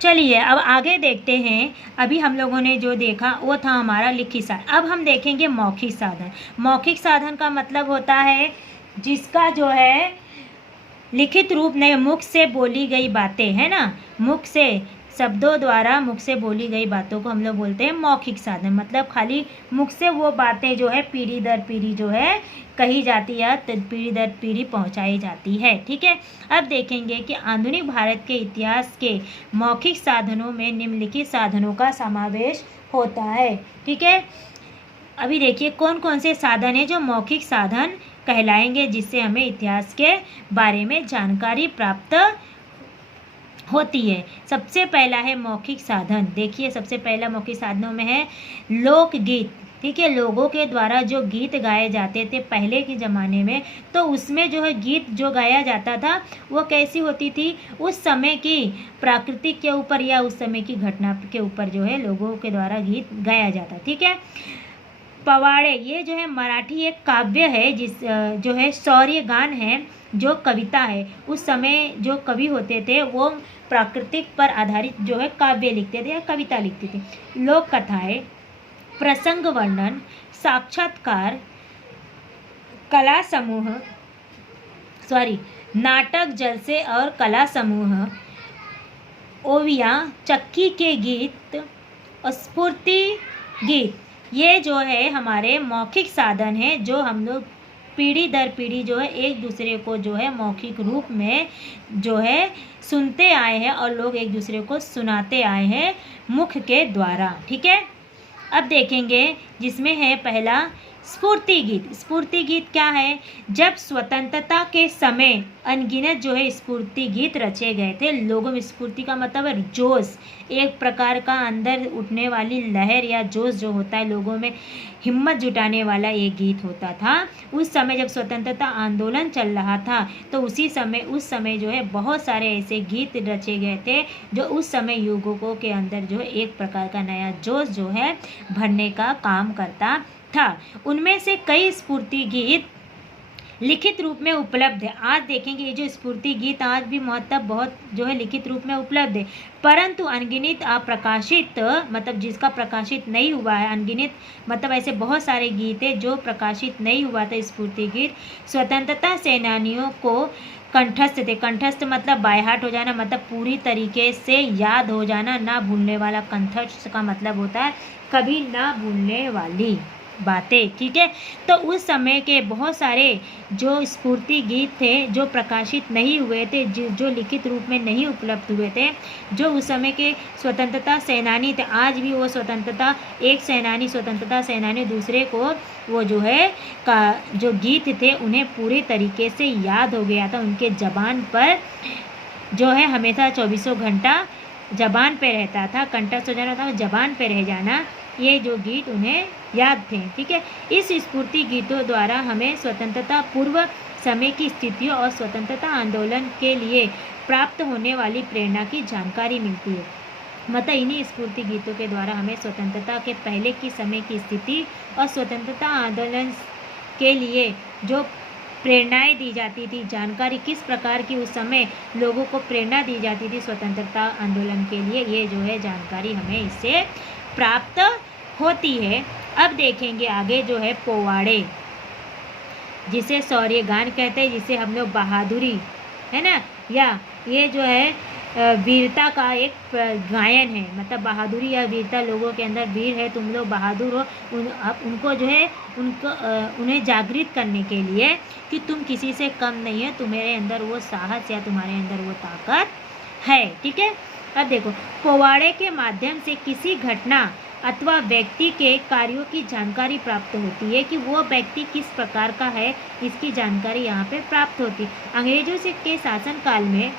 चलिए अब आगे देखते हैं। अभी हम लोगों ने जो देखा वो था हमारा लिखित साधन। अब हम देखेंगे मौखिक साधन। मौखिक साधन का मतलब होता है जिसका जो है लिखित रूप नहीं, मुख से बोली गई बातें, है ना, मुख से, शब्दों द्वारा मुख से बोली गई बातों को हम लोग बोलते हैं मौखिक साधन। मतलब खाली मुख से वो बातें जो है पीढ़ी दर पीढ़ी जो है कही जाती है, पीढ़ी दर पीढ़ी पहुंचाई जाती है। ठीक है, अब देखेंगे कि आधुनिक भारत के इतिहास के मौखिक साधनों में निम्नलिखित साधनों का समावेश होता है। ठीक है, अभी देखिए कौन कौन से साधन है जो मौखिक साधन कहलाएंगे, जिससे हमें इतिहास के बारे में जानकारी प्राप्त होती है। सबसे पहला है मौखिक साधन। देखिए सबसे पहला मौखिक साधनों में है लोकगीत। ठीक है, लोगों के द्वारा जो गीत गाए जाते थे पहले के ज़माने में, तो उसमें जो है गीत जो गाया जाता था वो कैसी होती थी, उस समय की प्राकृतिक के ऊपर या उस समय की घटना के ऊपर जो है लोगों के द्वारा गीत गाया जाता। ठीक है, पवाड़े, ये जो है मराठी एक काव्य है, जिस जो है शौर्य गान है, जो कविता है। उस समय जो कवि होते थे वो प्राकृतिक पर आधारित जो है काव्य लिखते थे या कविता लिखते थे। लोक कथाएं, प्रसंग वर्णन, साक्षात्कार, कला समूह, नाटक, जलसे और कला समूह, ओविया, चक्की के गीत, स्फूर्ति गीत, ये जो है हमारे मौखिक साधन है जो हम लोग पीढ़ी दर पीढ़ी जो है एक दूसरे को जो है मौखिक रूप में जो है सुनते आए हैं और लोग एक दूसरे को सुनाते आए हैं मुख के द्वारा। ठीक है, अब देखेंगे जिसमें है पहला स्फूर्ति गीत। स्फूर्ति गीत क्या है, जब स्वतंत्रता के समय अनगिनत जो है स्फूर्ति गीत रचे गए थे। लोगों में स्फूर्ति का मतलब है जोश, एक प्रकार का अंदर उठने वाली लहर या जोश जो होता है, लोगों में हिम्मत जुटाने वाला एक गीत होता था। उस समय जब स्वतंत्रता आंदोलन चल रहा था तो उस समय जो है बहुत सारे ऐसे गीत रचे गए थे जो उस समय युवकों के अंदर जो है एक प्रकार का नया जोश जो है भरने का काम करता था। उनमें से कई स्फूर्ति गीत लिखित रूप में उपलब्ध है। आज देखेंगे ये जो स्फूर्ति गीत आज भी महत्व बहुत जो है लिखित रूप में उपलब्ध है, परंतु अनगिनत अप्रकाशित, मतलब जिसका प्रकाशित नहीं हुआ है, अनगिनत मतलब ऐसे बहुत सारे गीत है जो प्रकाशित नहीं हुआ था। स्फूर्ति गीत स्वतंत्रता सेनानियों को कंठस्थ थे। कंठस्थ मतलब बायहाट हो जाना, मतलब पूरी तरीके से याद हो जाना, ना भूलने वाला। कंठस्थ का मतलब होता है कभी ना भूलने वाली बातें। ठीक है, तो उस समय के बहुत सारे जो स्फूर्ति गीत थे जो प्रकाशित नहीं हुए थे, जो लिखित रूप में नहीं उपलब्ध हुए थे, जो उस समय के स्वतंत्रता सेनानी थे। आज भी वो स्वतंत्रता सेनानी दूसरे को वो जो है जो गीत थे उन्हें पूरे तरीके से याद हो गया था, उनके जबान पर जो है हमेशा 24 घंटा जबान पे रहता था। कंठस्थ हो जाना था, जबान पे रह जाना, ये जो गीत उन्हें याद थे। ठीक है, इस स्फूर्ति गीतों द्वारा हमें स्वतंत्रता पूर्व समय की स्थितियों और स्वतंत्रता आंदोलन के लिए प्राप्त होने वाली प्रेरणा की जानकारी मिलती है। मतलब इन्हीं स्फूर्ति गीतों के द्वारा हमें स्वतंत्रता के पहले की समय की स्थिति और स्वतंत्रता आंदोलन के लिए जो प्रेरणाएं दी जाती थी, जानकारी किस प्रकार की उस समय लोगों को प्रेरणा दी जाती थी स्वतंत्रता आंदोलन के लिए, ये जो है जानकारी हमें इससे प्राप्त होती है। अब देखेंगे आगे जो है पोवाड़े, जिसे शौर्य गान कहते हैं, जिसे हम लोग बहादुरी, है ना, या ये जो है वीरता का एक गायन है। मतलब बहादुरी या वीरता, लोगों के अंदर वीर है, तुम लोग बहादुर हो, उनको जो है उन्हें जागृत करने के लिए कि तुम किसी से कम नहीं है, तुम्हारे अंदर वो साहस या तुम्हारे अंदर वो ताकत है। ठीक है, अब देखो पोवाड़े के माध्यम से किसी घटना अथवा व्यक्ति के कार्यों की जानकारी प्राप्त होती है कि वो व्यक्ति किस प्रकार का है, इसकी जानकारी यहाँ पे प्राप्त होती है। अंग्रेजों से के शासनकाल में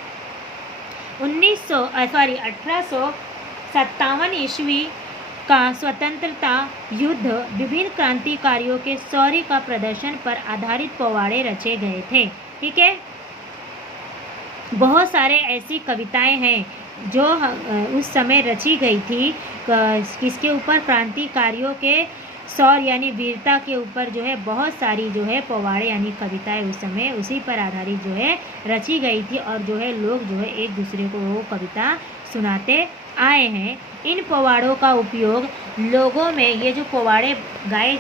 1857 ईस्वी का स्वतंत्रता युद्ध विभिन्न क्रांतिकारियों के शौर्य का प्रदर्शन पर आधारित पोवाड़े रचे गए थे। ठीक है, बहुत सारे ऐसी कविताएं हैं जो उस समय रची गई थी, किसके ऊपर, क्रांतिकारियों के शौर्य यानी वीरता के ऊपर जो है बहुत सारी जो है पवाड़े यानी कविताएं उस समय उसी पर आधारित जो है रची गई थी, और जो है लोग जो है एक दूसरे को वो कविता सुनाते आए हैं। इन पवाड़ों का उपयोग लोगों में, ये जो पवाड़े गाए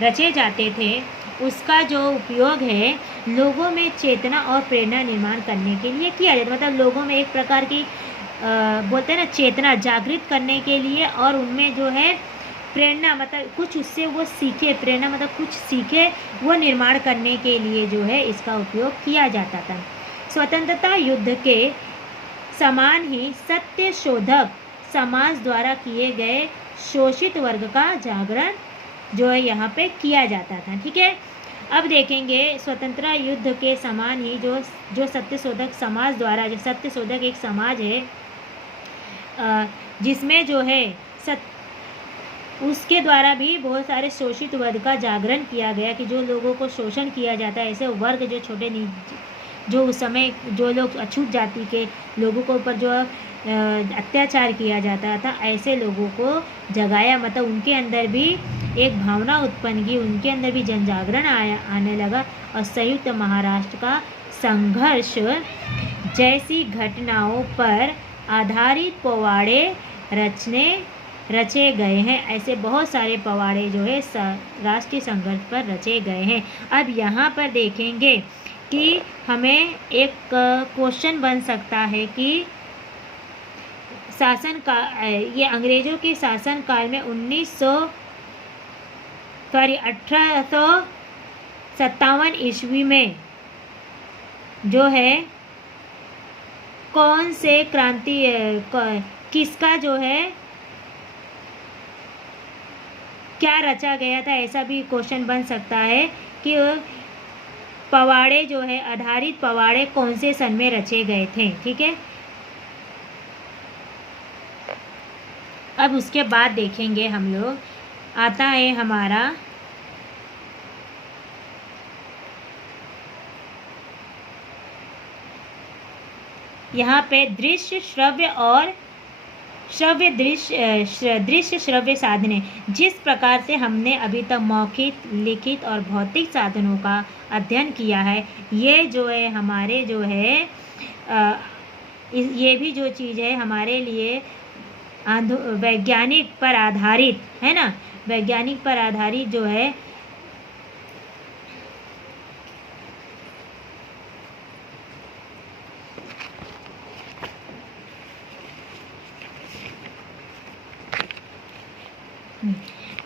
रचे जाते थे, उसका जो उपयोग है लोगों में चेतना और प्रेरणा निर्माण करने के लिए किया जाता, मतलब लोगों में एक प्रकार की बोलते हैं ना चेतना जागृत करने के लिए, और उनमें जो है प्रेरणा मतलब कुछ उससे वो सीखे, प्रेरणा मतलब कुछ सीखे वो निर्माण करने के लिए जो है इसका उपयोग किया जाता था। स्वतंत्रता युद्ध के समान ही सत्य शोधक समाज द्वारा किए गए शोषित वर्ग का जागरण जो है यहाँ पे किया जाता था। ठीक है, अब देखेंगे स्वतंत्रता युद्ध के समान ही जो सत्य शोधक समाज द्वारा, जो सत्य शोधक एक समाज है जिसमें जो है उसके द्वारा भी बहुत सारे शोषित वर्ग का जागरण किया गया कि जो लोगों को शोषण किया जाता है, ऐसे वर्ग जो छोटे जो उस समय जो लोग अछूत जाति के लोगों के ऊपर जो अत्याचार किया जाता था, ऐसे लोगों को जगाया, मतलब उनके अंदर भी एक भावना उत्पन्न की, उनके अंदर भी जन जागरण आने लगा, और संयुक्त महाराष्ट्र का संघर्ष जैसी घटनाओं पर आधारित पवाड़े रचे गए हैं। ऐसे बहुत सारे पवाड़े जो है राष्ट्रीय संघर्ष पर रचे गए हैं। अब यहाँ पर देखेंगे कि हमें एक क्वेश्चन बन सकता है कि शासन का ये अंग्रेज़ों के शासन काल में 1857 ईस्वी में जो है कौन से क्रांति किसका जो है क्या रचा गया था, ऐसा भी क्वेश्चन बन सकता है कि पवाड़े जो है आधारित पवाड़े कौन से सन में रचे गए थे। ठीक है, अब उसके बाद देखेंगे हम लोग, आता है हमारा यहाँ पे दृश्य श्रव्य और दृश्य श्रव्य साधने। जिस प्रकार से हमने अभी तक मौखिक, लिखित और भौतिक साधनों का अध्ययन किया है, ये जो है हमारे जो है ये भी जो चीज़ है हमारे लिए वैज्ञानिक पर आधारित है ना, वैज्ञानिक पर आधारित जो है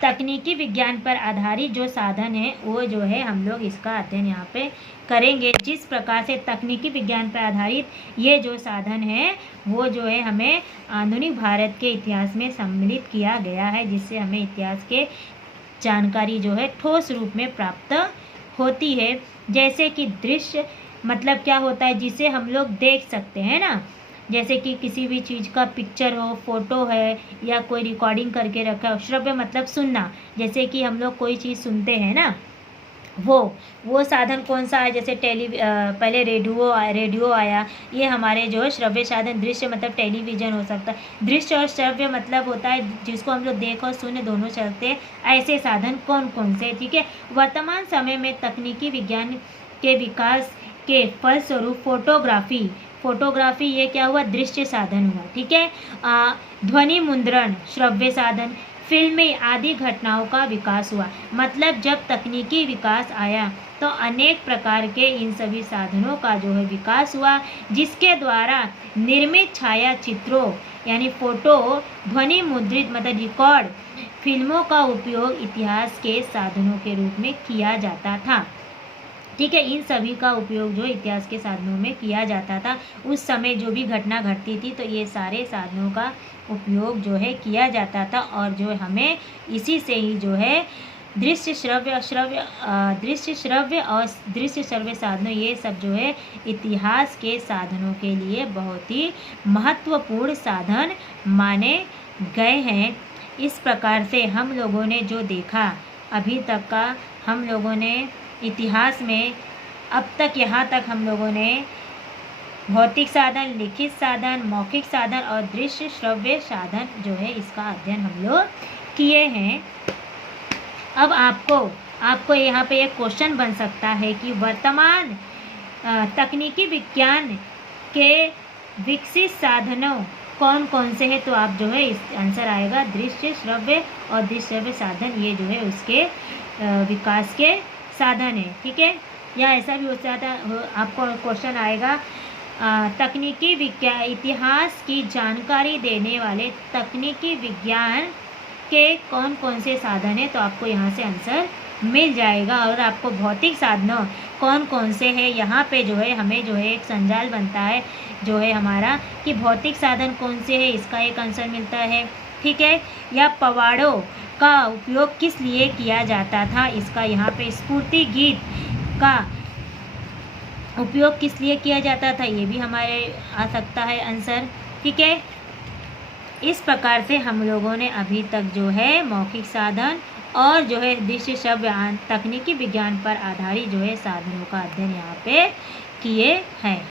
तकनीकी विज्ञान पर आधारित जो साधन है वो जो है हम लोग इसका अध्ययन यहाँ पे करेंगे। जिस प्रकार से तकनीकी विज्ञान पर आधारित ये जो साधन है वो जो है हमें आधुनिक भारत के इतिहास में सम्मिलित किया गया है, जिससे हमें इतिहास के जानकारी जो है ठोस रूप में प्राप्त होती है। जैसे कि दृश्य मतलब क्या होता है, जिसे हम लोग देख सकते हैं ना, जैसे कि किसी भी चीज़ का पिक्चर हो, फोटो है या कोई रिकॉर्डिंग करके रखा हो। श्रव्य मतलब सुनना, जैसे कि हम लोग कोई चीज़ सुनते हैं ना, वो साधन कौन सा है, जैसे पहले रेडियो आया, ये हमारे जो है श्रव्य साधन। दृश्य मतलब टेलीविज़न हो सकता है। दृश्य और श्रव्य मतलब होता है जिसको हम लोग देख और सुन दोनों चलते हैं, ऐसे साधन कौन कौन से। ठीक है, वर्तमान समय में तकनीकी विज्ञान के विकास के फलस्वरूप फोटोग्राफी ये क्या हुआ, दृश्य साधन हुआ। ठीक है, ध्वनि मुद्रण श्रव्य साधन, फिल्में आदि घटनाओं का विकास हुआ। मतलब जब तकनीकी विकास आया तो अनेक प्रकार के इन सभी साधनों का जो है विकास हुआ, जिसके द्वारा निर्मित छाया चित्रों यानी फोटो, ध्वनि मुद्रित मतलब रिकॉर्ड फिल्मों का उपयोग इतिहास के साधनों के रूप में किया जाता था। ठीक है, इन सभी का उपयोग जो इतिहास के साधनों में किया जाता था। उस समय जो भी घटना घटती थी तो ये सारे साधनों का उपयोग जो है किया जाता था, और जो हमें इसी से ही जो है दृश्य श्रव्य और दृश्य श्रव्य साधनों ये सब जो है इतिहास के साधनों के लिए बहुत ही महत्वपूर्ण साधन माने गए हैं। इस प्रकार से हम लोगों ने जो देखा अभी तक का, हम लोगों ने इतिहास में अब तक यहाँ तक हम लोगों ने भौतिक साधन, लिखित साधन, मौखिक साधन और दृश्य श्रव्य साधन जो है इसका अध्ययन हम लोग किए हैं। अब आपको यहाँ पे एक क्वेश्चन बन सकता है कि वर्तमान तकनीकी विज्ञान के विकसित साधनों कौन कौन से हैं। तो आप जो है इस आंसर आएगा दृश्य श्रव्य और दृश्य श्रव्य साधन, ये जो है उसके विकास के साधन है। ठीक है, या ऐसा भी हो जाता आपको क्वेश्चन आएगा तकनीकी विज्ञान इतिहास की जानकारी देने वाले तकनीकी विज्ञान के कौन कौन से साधन है। तो आपको यहाँ से आंसर मिल जाएगा। और आपको भौतिक साधनों कौन कौन से हैं, यहाँ पे जो है हमें जो है एक संजाल बनता है जो है हमारा कि भौतिक साधन कौन से है, इसका एक आंसर मिलता है। ठीक है, या पवाड़ों का उपयोग किस लिए किया जाता था, इसका यहाँ पे स्फूर्ति गीत का उपयोग किस लिए किया जाता था, ये भी हमारे आ सकता है आंसर। ठीक है, इस प्रकार से हम लोगों ने अभी तक जो है मौखिक साधन और जो है दृश्य श्रव्य तकनीकी विज्ञान पर आधारित जो है साधनों का अध्ययन यहाँ पे किए हैं।